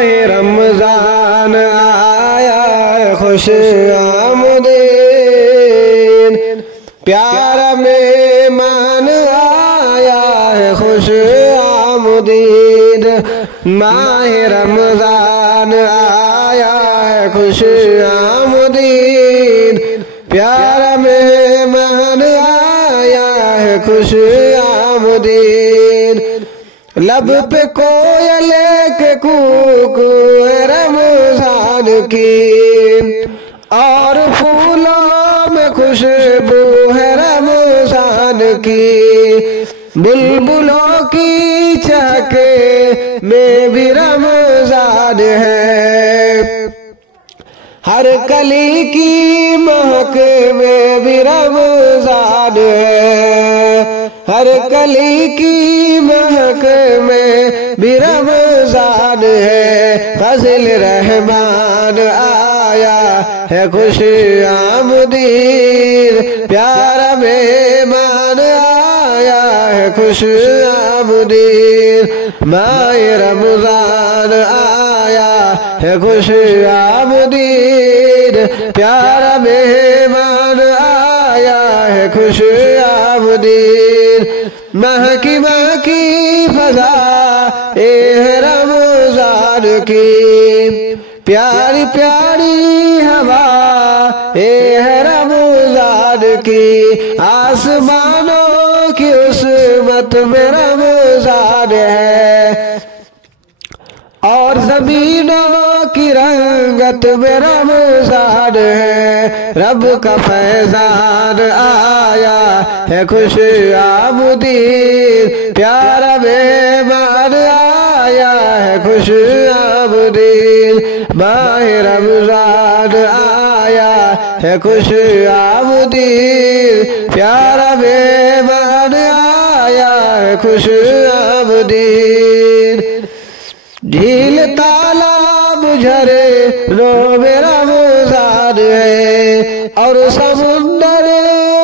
ماہ رمضان آیا ہے خوش آمدید، پیارا مہمان آیا ہے خوش آمدید، ماہ رمضان آیا ہے خوش آمدید، پیارا مہمان آیا ہے خوش آمدید، لب پہ کوئل کے کوکو رمضان کی، اور پھولوں میں خوشبو ہے رمضان کی، بلبلوں کی چہکے میں بھی رمضان ہے، ہر کلی کی مہک میں بھی رمضان ہے، ہر کلی کی مہک میں بھی رمضان ہے، فضل رحمان آیا ہے خوش آمدید، پیارا مہمان آیا ہے خوش آمدید، ماہ رمضان آیا ہے خوش آمدید، پیارا مہمان آیا ہے خوش آمدید، مہکی مہکی فضا اے رمضان کی، پیاری پیاری ہوا اے رمضان کی، آسمانوں کی عصمت میں رمضان ہے، اور زمینوں کی رنگت میں رمضان ہے، رب کا فیضان آیا ہے خوش آمدید، پیارا مہمان آیا ہے خوش آمدید، ماہ رمضان آیا ہے خوش آمدید، پیارا مہمان آیا ہے خوش آمدید، جھیل تالاب جھرے رو میں رمضان ہے، اور سمندر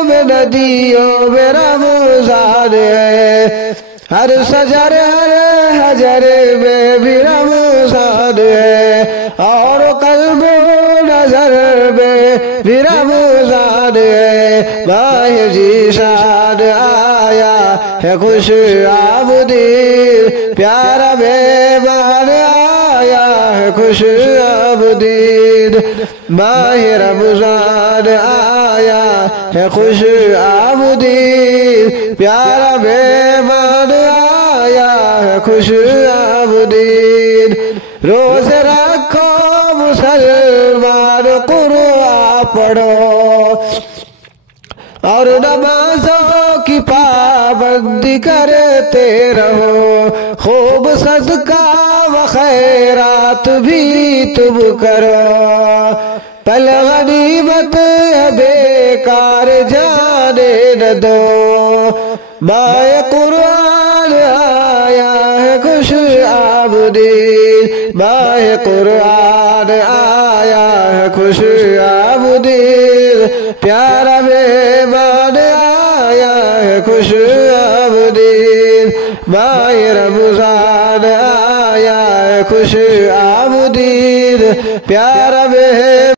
میں ندیوں میں رمضان ہے، ہر شجر ہر حجر میں بھی رمضان ہے، اور قلب و نظر میں بھی رمضان ہے، ماہ ذیشان آیا ہے خوش آمدید، پیارا مہمان آیا ہے خوش آمدید، ماہ رمضان آیا ہے خوش آمدید، پیارا مہمان آیا ہے خوش آمدید، روزے رکھو مسلمان قرآن پڑھو، اور نمازوں کی پابندی کرتے رہو، خوب صدقہ و خیرات بھی تم کرو، پل غنیمت ہے بیکار جانے نہ دو، ماہ قرآن آیا ہے خوش آمدید، ماہ قرآن آیا ہے خوش آمدید، پیارا مہمان آیا ہے خوش آمدید، ماہ رمضان آیا ہے خوش آمدید، پیارا مہمان